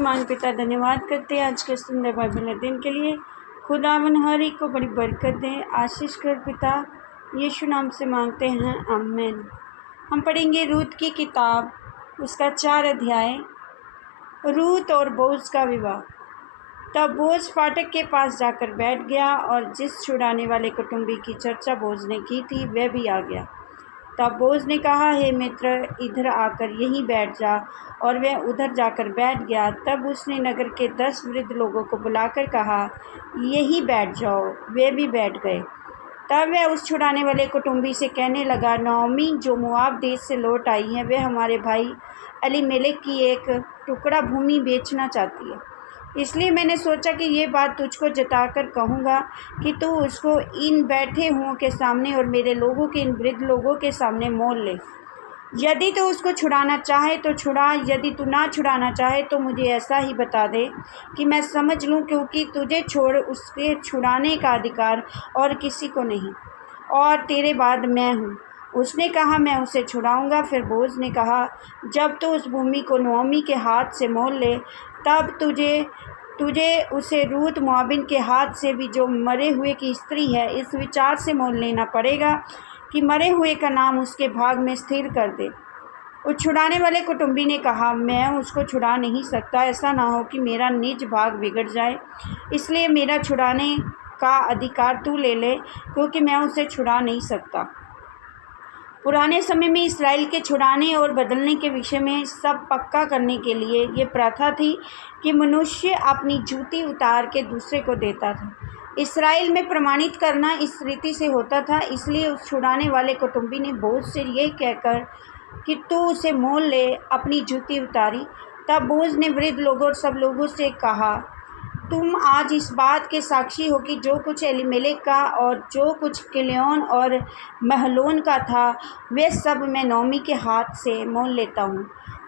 शक्तिमान पिता धन्यवाद करते हैं आज के सुंदर बाइबल दिन के लिए। खुदावन हर एक को बड़ी बरकत दें, आशीष कर पिता यीशु नाम से मांगते हैं, आमीन। हम पढ़ेंगे रूत की किताब, उसका 4 अध्याय, रूत और बोज का विवाह। तब बोज फाटक के पास जाकर बैठ गया और जिस छुड़ाने वाले कुटुंबी की चर्चा बोज ने की थी वह भी आ गया। तब बोज ने कहा, हे मित्र, इधर आकर यहीं बैठ जा, और वह उधर जाकर बैठ गया। तब उसने नगर के 10 वृद्ध लोगों को बुलाकर कहा, यहीं बैठ जाओ। वे भी बैठ गए। तब वह उस छुड़ाने वाले कुटुंबी से कहने लगा, नओमी जो मोआब देश से लौट आई है, वह हमारे भाई एलीमेलेक की एक टुकड़ा भूमि बेचना चाहती है। इसलिए मैंने सोचा कि ये बात तुझको जताकर कहूँगा कि तू उसको इन बैठे हुओं के सामने और मेरे लोगों के इन वृद्ध लोगों के सामने मोल ले। यदि तू उसको छुड़ाना चाहे तो छुड़ा, यदि तू ना छुड़ाना चाहे तो मुझे ऐसा ही बता दे कि मैं समझ लूँ, क्योंकि तुझे छोड़ उसके छुड़ाने का अधिकार और किसी को नहीं, और तेरे बाद मैं हूँ। उसने कहा, मैं उसे छुड़ाऊँगा। फिर बोज ने कहा, जब तू उस भूमि को नओमी के हाथ से मोल ले, तब तुझे उसे रूत मोआबिन के हाथ से भी, जो मरे हुए की स्त्री है, इस विचार से मोल लेना पड़ेगा कि मरे हुए का नाम उसके भाग में स्थिर कर दे। उस छुड़ाने वाले कुटुंबी ने कहा, मैं उसको छुड़ा नहीं सकता, ऐसा ना हो कि मेरा निज भाग बिगड़ जाए, इसलिए मेरा छुड़ाने का अधिकार तू ले ले, क्योंकि मैं उसे छुड़ा नहीं सकता। पुराने समय में इस्राएल के छुड़ाने और बदलने के विषय में सब पक्का करने के लिए ये प्रथा थी कि मनुष्य अपनी जूती उतार के दूसरे को देता था। इस्राएल में प्रमाणित करना इस रीति से होता था। इसलिए उस छुड़ाने वाले कुटुंबी ने बोझ से ये कहकर कि तू उसे मोल ले, अपनी जूती उतारी। तब बोझ ने वृद्ध लोगों और सब लोगों से कहा, तुम आज इस बात के साक्षी हो कि जो कुछ एलीमेलेक का और जो कुछ किल्योन और महलोन का था, वे सब मैं नओमी के हाथ से मोल लेता हूँ।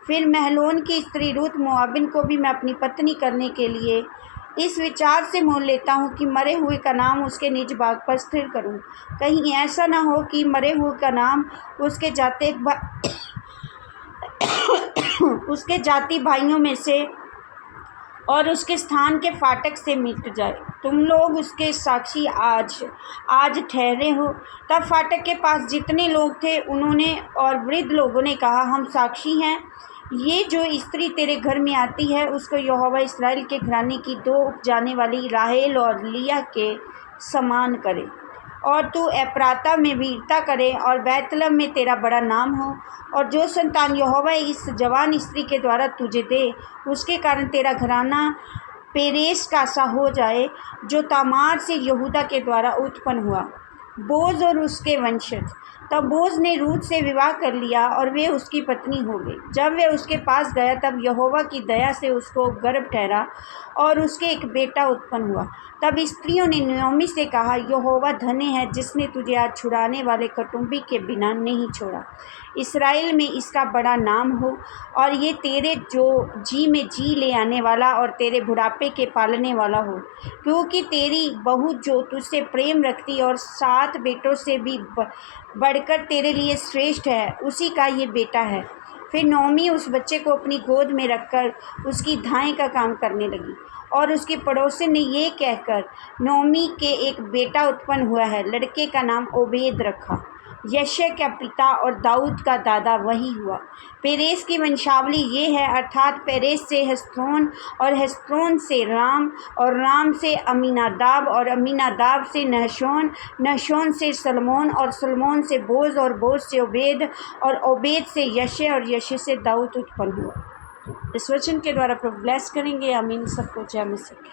फिर महलोन की स्त्री रूत मोआबिन को भी मैं अपनी पत्नी करने के लिए इस विचार से मोल लेता हूँ कि मरे हुए का नाम उसके निज भाग पर स्थिर करूँ। कहीं ऐसा ना हो कि मरे हुए का नाम उसके जाति भाइयों में से और उसके स्थान के फाटक से मिट जाए। तुम लोग उसके साक्षी आज ठहरे हो। तब फाटक के पास जितने लोग थे उन्होंने और वृद्ध लोगों ने कहा, हम साक्षी हैं। ये जो स्त्री तेरे घर में आती है, उसको यहोवा इस्राएल के घराने की 2 उपजाने वाली राहेल और लिया के समान करे, और तू एप्राता में वीरता करे, और बैतलहम में तेरा बड़ा नाम हो। और जो संतान यहोवा इस जवान स्त्री के द्वारा तुझे दे, उसके कारण तेरा घराना पेरेस का सा हो जाए, जो तामार से यहूदा के द्वारा उत्पन्न हुआ, बोज और उसके वंशज। तब बोज ने रूत से विवाह कर लिया और वे उसकी पत्नी हो गई। जब वे उसके पास गया, तब यहोवा की दया से उसको गर्भ ठहरा और उसके एक बेटा उत्पन्न हुआ। तब स्त्रियों ने नओमी से कहा, यहोवा धन्य है जिसने तुझे आज छुड़ाने वाले कुटुंबी के बिना नहीं छोड़ा। इस्राएल में इसका बड़ा नाम हो, और ये तेरे जो जी में जी ले आने वाला और तेरे बुढ़ापे के पालने वाला हो, क्योंकि तेरी बहू जो तुझसे प्रेम रखती और 7 बेटों से भी बढ़कर तेरे लिए श्रेष्ठ है, उसी का ये बेटा है। फिर नओमी उस बच्चे को अपनी गोद में रखकर उसकी धाई का काम करने लगी, और उसके पड़ोसी ने ये कहकर, नओमी के एक बेटा उत्पन्न हुआ है, लड़के का नाम ओबेद रखा। यशय का पिता और दाऊद का दादा वही हुआ। पेरेस की वंशावली ये है, अर्थात पेरेस से हेस्रोन, और हेस्रोन से राम, और राम से अमीनादाब, और अमीनादाब से नहशोन, नहशोन से सलमोन, और सलमोन से बोज, और बोज से ओबेद, और ओबेद से यशय, और यशय से दाऊद उत्पन्न हुआ। इस वचन के द्वारा प्रभु ब्लेस करेंगे। आमीन। सबको जय मसीह।